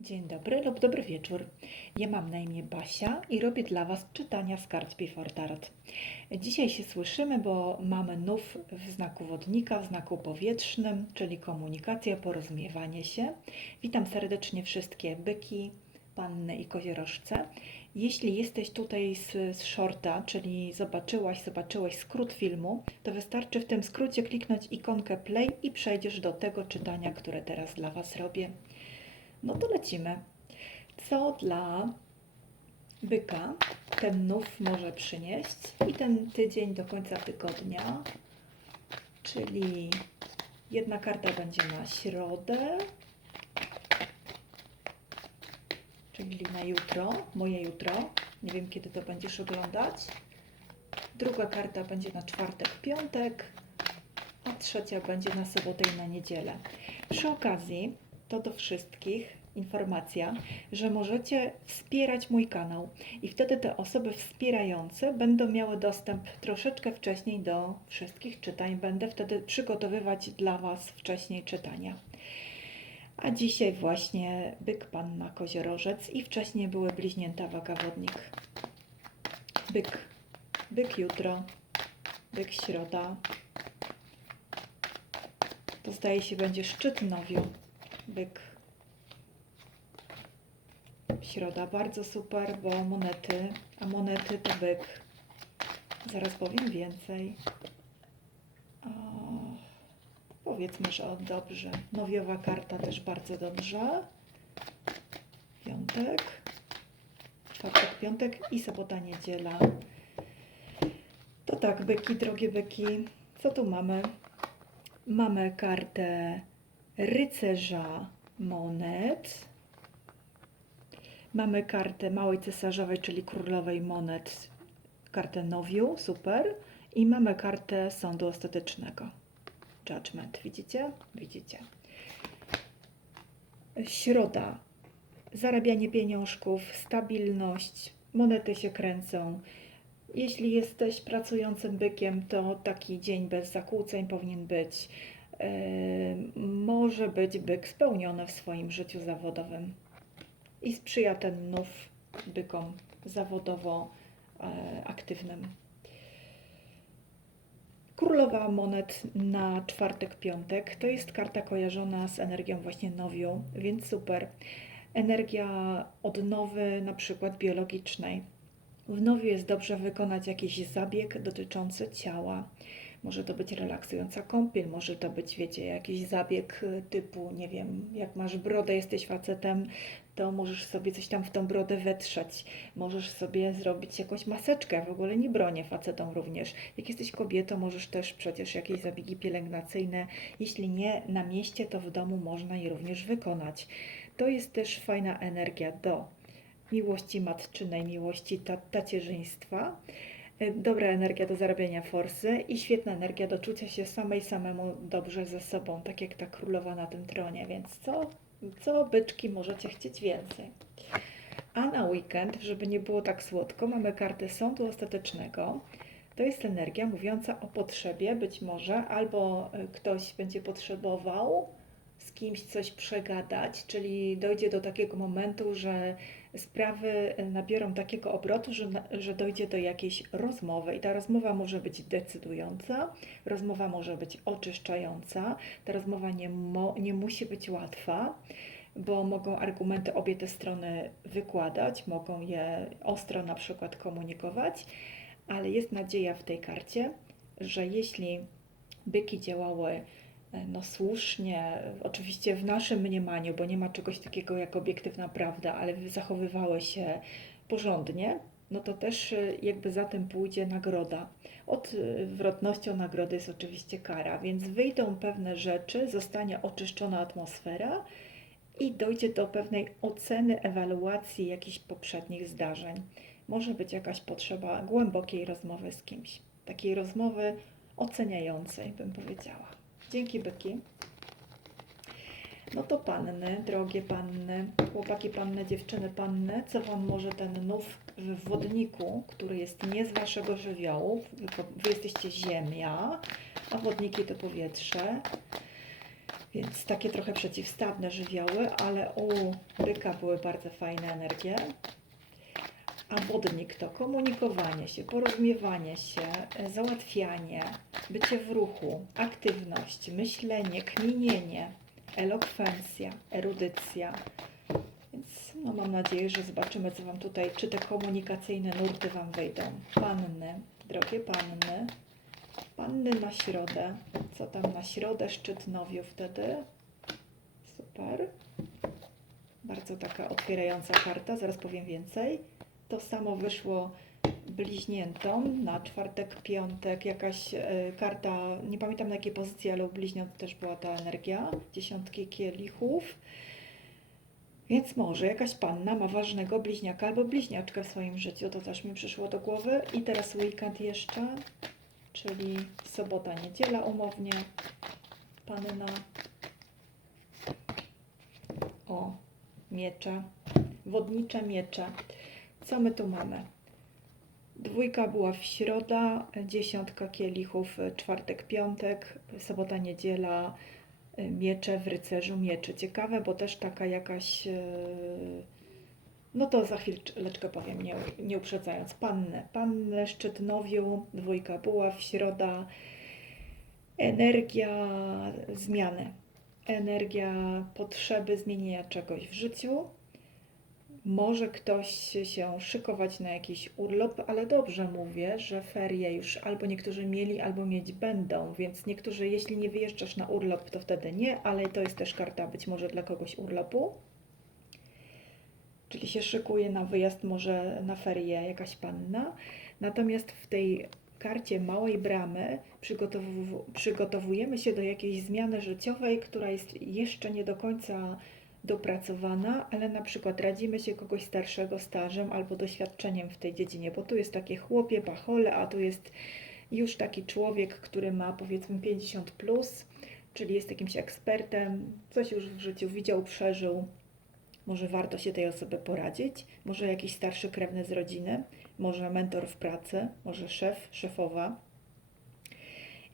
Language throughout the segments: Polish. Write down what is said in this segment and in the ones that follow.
Dzień dobry lub dobry wieczór. Ja mam na imię Basia i robię dla Was czytania z kart Before Tarot. Dzisiaj się słyszymy, bo mamy nów w znaku wodnika, w znaku powietrznym, czyli komunikacja, porozumiewanie się. Witam serdecznie wszystkie byki, panny i koziorożce. Jeśli jesteś tutaj z, z shorta, czyli zobaczyłaś, zobaczyłeś skrót filmu, to wystarczy w tym skrócie kliknąć ikonkę play i przejdziesz do tego czytania, które teraz dla Was robię. No to lecimy. Co dla byka ten nów może przynieść i ten tydzień do końca tygodnia, czyli jedna karta będzie na środę, czyli na jutro, moje jutro. Nie wiem kiedy to będziesz oglądać. Druga karta będzie na czwartek, piątek, a trzecia będzie na sobotę i na niedzielę. Przy okazji to do wszystkich informacja, że możecie wspierać mój kanał i wtedy te osoby wspierające będą miały dostęp troszeczkę wcześniej do wszystkich czytań. Będę wtedy przygotowywać dla Was wcześniej czytania. A dzisiaj właśnie byk panna koziorożec i wcześniej były bliźnięta waga wodnik. Byk, byk jutro, byk środa. To zdaje się będzie szczyt nowiu. Byk. Środa bardzo super, bo monety, a monety to byk. Zaraz powiem więcej. O, powiedzmy, że o, dobrze. Nowiowa karta też bardzo dobrze. Piątek. Czwartek, piątek i sobota, niedziela. To tak, byki, drogie byki. Co tu mamy? Mamy kartę rycerza monet. Mamy kartę małej cesarzowej, czyli królowej monet, kartę nowiu, super. I mamy kartę sądu ostatecznego. Judgment, widzicie? Widzicie. Środa. Zarabianie pieniążków, stabilność, monety się kręcą. Jeśli jesteś pracującym bykiem, to taki dzień bez zakłóceń powinien być. Yy, może być byk spełniony w swoim życiu zawodowym i sprzyja ten nów bykom zawodowo e, aktywnym. Królowa monet na czwartek, piątek to jest karta kojarzona z energią właśnie nowiu, więc super. Energia odnowy, na przykład biologicznej. W nowiu jest dobrze wykonać jakiś zabieg dotyczący ciała. Może to być relaksująca kąpiel, może to być, wiecie, jakiś zabieg y, typu, nie wiem, jak masz brodę, jesteś facetem, to możesz sobie coś tam w tą brodę wetrzeć. Możesz sobie zrobić jakąś maseczkę, w ogóle nie bronię facetom również. Jak jesteś kobietą, możesz też przecież jakieś zabiegi pielęgnacyjne. Jeśli nie na mieście, to w domu można je również wykonać. To jest też fajna energia do miłości matczynej, miłości ta tacierzyństwa. E, Dobra energia do zarabiania forsy i świetna energia do czucia się samej samemu dobrze ze sobą, tak jak ta królowa na tym tronie, więc co, co byczki możecie chcieć więcej? A na weekend, żeby nie było tak słodko, mamy kartę sądu ostatecznego. To jest energia mówiąca o potrzebie, być może, albo y, ktoś będzie potrzebował z kimś coś przegadać, czyli dojdzie do takiego momentu, że sprawy nabiorą takiego obrotu, że, że dojdzie do jakiejś rozmowy. I ta rozmowa może być decydująca, rozmowa może być oczyszczająca, ta rozmowa nie, mo, nie musi być łatwa, bo mogą argumenty obie te strony wykładać, mogą je ostro na przykład komunikować, ale jest nadzieja w tej karcie, że jeśli byki działały no słusznie, oczywiście w naszym mniemaniu, bo nie ma czegoś takiego jak obiektywna prawda, ale zachowywały się porządnie, no to też e, jakby za tym pójdzie nagroda. Odwrotnością nagrody jest oczywiście kara, więc wyjdą pewne rzeczy, zostanie oczyszczona atmosfera i dojdzie do pewnej oceny, ewaluacji jakichś poprzednich zdarzeń. Może być jakaś potrzeba głębokiej rozmowy z kimś, takiej rozmowy oceniającej, bym powiedziała. Dzięki byki. No to panny, drogie panny, chłopaki panny, dziewczyny panny, co wam może ten nów w wodniku, który jest nie z waszego żywiołu, wy jesteście ziemia, a wodniki to powietrze. Więc takie trochę przeciwstawne żywioły, ale u byka były bardzo fajne energie. A wodnik to komunikowanie się, porozumiewanie się, załatwianie, bycie w ruchu, aktywność, myślenie, kminienie, elokwencja, erudycja. Więc no, mam nadzieję, że zobaczymy, co Wam tutaj, czy te komunikacyjne nurty Wam wyjdą. Panny, drogie panny, panny na środę. Co tam na środę? Szczyt nowiu wtedy. Super. Bardzo taka otwierająca karta, zaraz powiem więcej. To samo wyszło bliźniętom na czwartek, piątek, jakaś e, karta, nie pamiętam na jakiej pozycji, ale u bliźniąt też była ta energia, dziesiątki kielichów. Więc może jakaś panna ma ważnego bliźniaka albo bliźniaczkę w swoim życiu, to też mi przyszło do głowy. I teraz weekend jeszcze, czyli sobota, niedziela umownie, panna. O, miecze, wodnicze miecze. Co my tu mamy? Dwójka była w środa, dziesiątka kielichów, czwartek, piątek, sobota, niedziela, y, miecze w rycerzu, miecze. Ciekawe, bo też taka jakaś, y, no to za chwileczkę powiem, nie, nie uprzedzając. Pannę, pannę, szczyt nowiu, dwójka była w środa, energia zmiany, energia potrzeby zmienienia czegoś w życiu, może ktoś się szykować na jakiś urlop, ale dobrze mówię, że ferie już albo niektórzy mieli, albo mieć będą, więc niektórzy, jeśli nie wyjeżdżasz na urlop, to wtedy nie, ale to jest też karta być może dla kogoś urlopu. Czyli się szykuje na wyjazd, może na ferie jakaś panna. Natomiast w tej karcie małej bramy przygotowu- przygotowujemy się do jakiejś zmiany życiowej, która jest jeszcze nie do końca dopracowana, ale na przykład radzimy się kogoś starszego stażem albo doświadczeniem w tej dziedzinie, bo tu jest takie chłopie, pachole, a tu jest już taki człowiek, który ma powiedzmy 50 plus, czyli jest jakimś ekspertem, coś już w życiu widział, przeżył. Może warto się tej osobie poradzić, może jakiś starszy krewny z rodziny, może mentor w pracy, może szef, szefowa,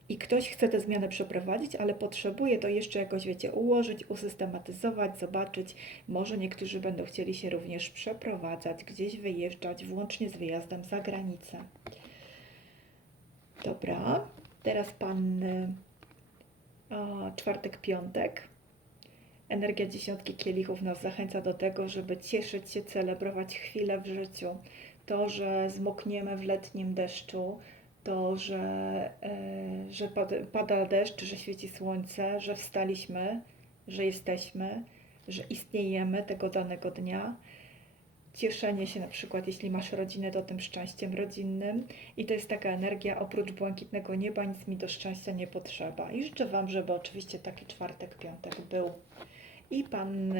i ktoś chce tę zmianę przeprowadzić, ale potrzebuje to jeszcze jakoś, wiecie, ułożyć, usystematyzować, zobaczyć. Może niektórzy będą chcieli się również przeprowadzać, gdzieś wyjeżdżać, włącznie z wyjazdem za granicę. Dobra, teraz pan a, czwartek, piątek. Energia dziesiątki kielichów nas zachęca do tego, żeby cieszyć się, celebrować chwilę w życiu. To, że zmokniemy w letnim deszczu, to, że, e, że pada deszcz, że świeci słońce, że wstaliśmy, że jesteśmy, że istniejemy tego danego dnia. Cieszenie się na przykład, jeśli masz rodzinę, to tym szczęściem rodzinnym. I to jest taka energia, oprócz błękitnego nieba, nic mi do szczęścia nie potrzeba. I życzę Wam, żeby oczywiście taki czwartek, piątek był. I Pan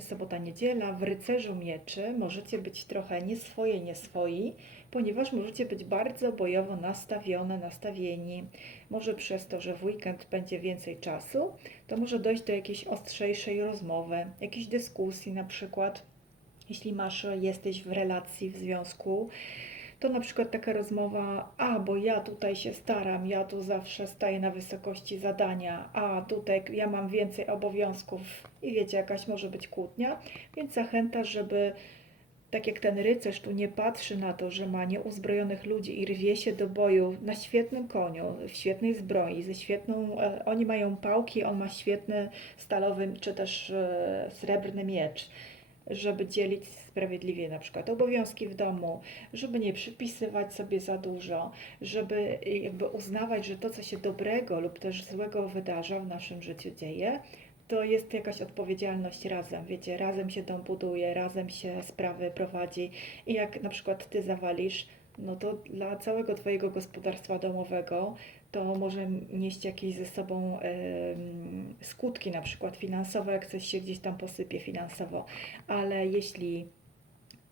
sobota, niedziela w rycerzu mieczy możecie być trochę nie swoje, nie swoi, ponieważ możecie być bardzo bojowo nastawione, nastawieni. Może przez to, że w weekend będzie więcej czasu, to może dojść do jakiejś ostrzejszej rozmowy, jakiejś dyskusji na przykład. Jeśli masz, jesteś w relacji, w związku, to na przykład taka rozmowa, a bo ja tutaj się staram, ja tu zawsze staję na wysokości zadania, a tutaj ja mam więcej obowiązków i wiecie, jakaś może być kłótnia, więc zachęta, żeby tak jak ten rycerz tu nie patrzy na to, że ma nieuzbrojonych ludzi i rwie się do boju na świetnym koniu, w świetnej zbroi, ze świetną, e, oni mają pałki, on ma świetny stalowy czy też e, srebrny miecz żeby dzielić sprawiedliwie na przykład obowiązki w domu, żeby nie przypisywać sobie za dużo, żeby jakby uznawać, że to, co się dobrego lub też złego wydarza w naszym życiu dzieje, to jest jakaś odpowiedzialność razem, wiecie, razem się dom buduje, razem się sprawy prowadzi i jak na przykład ty zawalisz, no to dla całego twojego gospodarstwa domowego to może nieść jakieś ze sobą y, skutki, na przykład finansowe, jak coś się gdzieś tam posypie finansowo, ale jeśli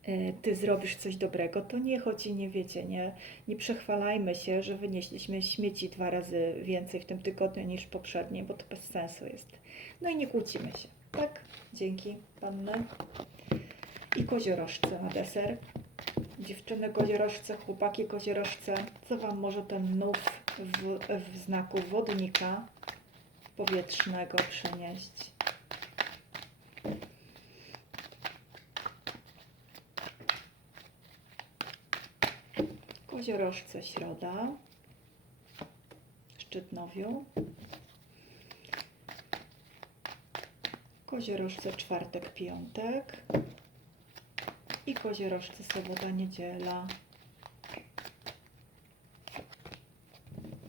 y, ty zrobisz coś dobrego, to nie chodzi, nie wiecie, nie, nie przechwalajmy się, że wynieśliśmy śmieci dwa razy więcej w tym tygodniu niż poprzednie, bo to bez sensu jest. No i nie kłócimy się, tak? Dzięki, panny. I koziorożce na deser. Dziewczyny koziorożce, chłopaki koziorożce, co Wam może ten nów w, w znaku wodnika powietrznego przenieść. Koziorożce środa, Szczytnowiu, Koziorożce czwartek, piątek i Koziorożce sobota, niedziela.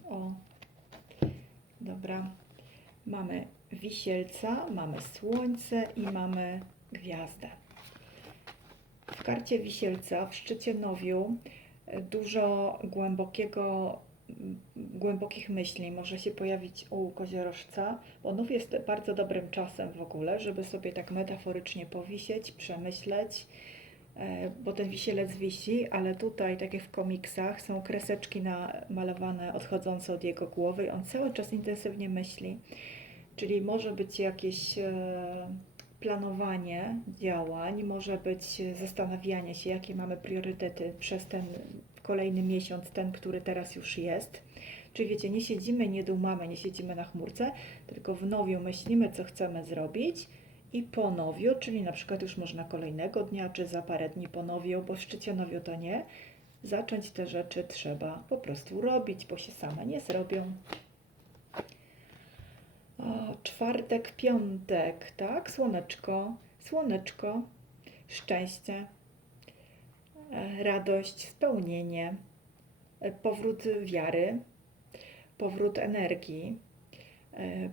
O, dobra. Mamy wisielca, mamy słońce i mamy gwiazdę. W karcie wisielca w szczycie nowiu dużo głębokiego, głębokich myśli może się pojawić u koziorożca, bo nów jest bardzo dobrym czasem w ogóle, żeby sobie tak metaforycznie powisieć, przemyśleć, bo ten wisielec wisi, ale tutaj, tak jak w komiksach, są kreseczki namalowane odchodzące od jego głowy i on cały czas intensywnie myśli. Czyli może być jakieś e, planowanie działań, może być zastanawianie się, jakie mamy priorytety przez ten kolejny miesiąc, ten, który teraz już jest. Czyli wiecie, nie siedzimy, nie dumamy, nie siedzimy na chmurce, tylko w nowiu myślimy, co chcemy zrobić i po nowiu, czyli na przykład już można kolejnego dnia, czy za parę dni po nowiu, bo szczycie nowiu to nie, zacząć te rzeczy trzeba po prostu robić, bo się same nie zrobią. O, czwartek, piątek, tak? Słoneczko, słoneczko, szczęście, e, radość, spełnienie, e, powrót wiary, powrót energii,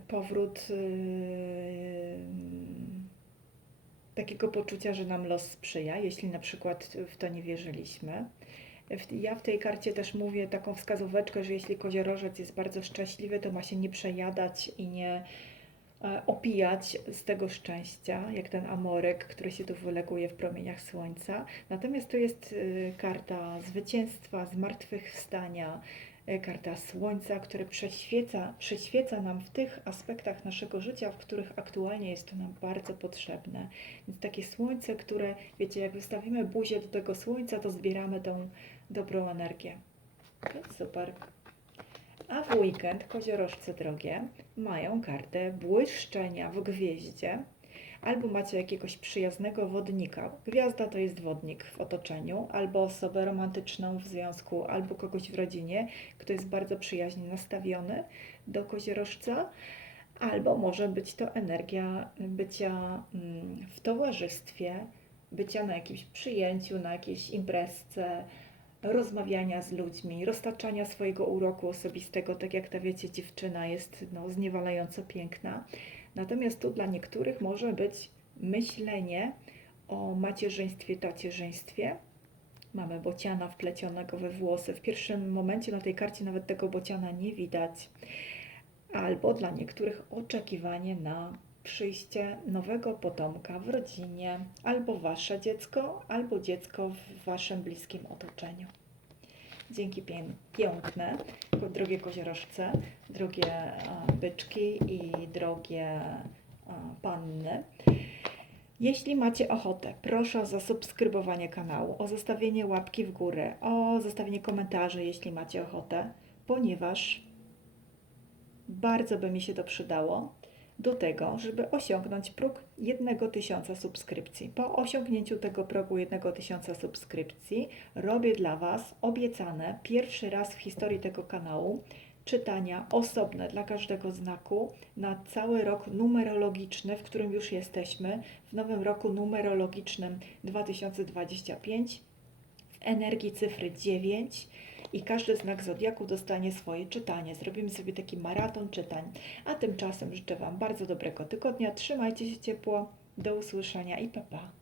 powrót yy, takiego poczucia, że nam los sprzyja, jeśli na przykład w to nie wierzyliśmy. Ja w tej karcie też mówię taką wskazóweczkę, że jeśli koziorożec jest bardzo szczęśliwy, to ma się nie przejadać i nie e, opijać z tego szczęścia, jak ten amorek, który się tu wyleguje w promieniach słońca. Natomiast to jest karta zwycięstwa, zmartwychwstania, karta słońca, które prześwieca, prześwieca nam w tych aspektach naszego życia, w których aktualnie jest to nam bardzo potrzebne. Więc takie słońce, które, wiecie, jak wystawimy buzię do tego słońca, to zbieramy tą dobrą energię. Więc super. A w weekend koziorożce drogie mają kartę błyszczenia w gwieździe. Albo macie jakiegoś przyjaznego wodnika. Gwiazda to jest wodnik w otoczeniu, albo osobę romantyczną w związku, albo kogoś w rodzinie, kto jest bardzo przyjaźnie nastawiony do koziorożca. Albo może być to energia bycia mm, w towarzystwie, bycia na jakimś przyjęciu, na jakiejś imprezce, rozmawiania z ludźmi, roztaczania swojego uroku osobistego, tak jak ta wiecie, dziewczyna jest no, zniewalająco piękna. Natomiast tu dla niektórych może być myślenie o macierzyństwie, tacierzyństwie. Mamy bociana wplecionego we włosy. W pierwszym momencie na tej karcie nawet tego bociana nie widać. Albo dla niektórych oczekiwanie na przyjście nowego potomka w rodzinie, albo wasze dziecko, albo dziecko w waszym bliskim otoczeniu. Dzięki pię- piękne, drogie koziorożce, drogie byczki i drogie a, panny. Jeśli macie ochotę, proszę o zasubskrybowanie kanału, o zostawienie łapki w górę, o zostawienie komentarzy, jeśli macie ochotę, ponieważ bardzo by mi się to przydało do tego, żeby osiągnąć próg 1000 subskrypcji. Po osiągnięciu tego progu 1000 subskrypcji robię dla Was obiecane pierwszy raz w historii tego kanału czytania osobne dla każdego znaku na cały rok numerologiczny, w którym już jesteśmy, w nowym roku numerologicznym 2025 w energii cyfry 9 i każdy znak zodiaku dostanie swoje czytanie. Zrobimy sobie taki maraton czytań. A tymczasem życzę Wam bardzo dobrego tygodnia. Trzymajcie się ciepło. Do usłyszenia i pa pa.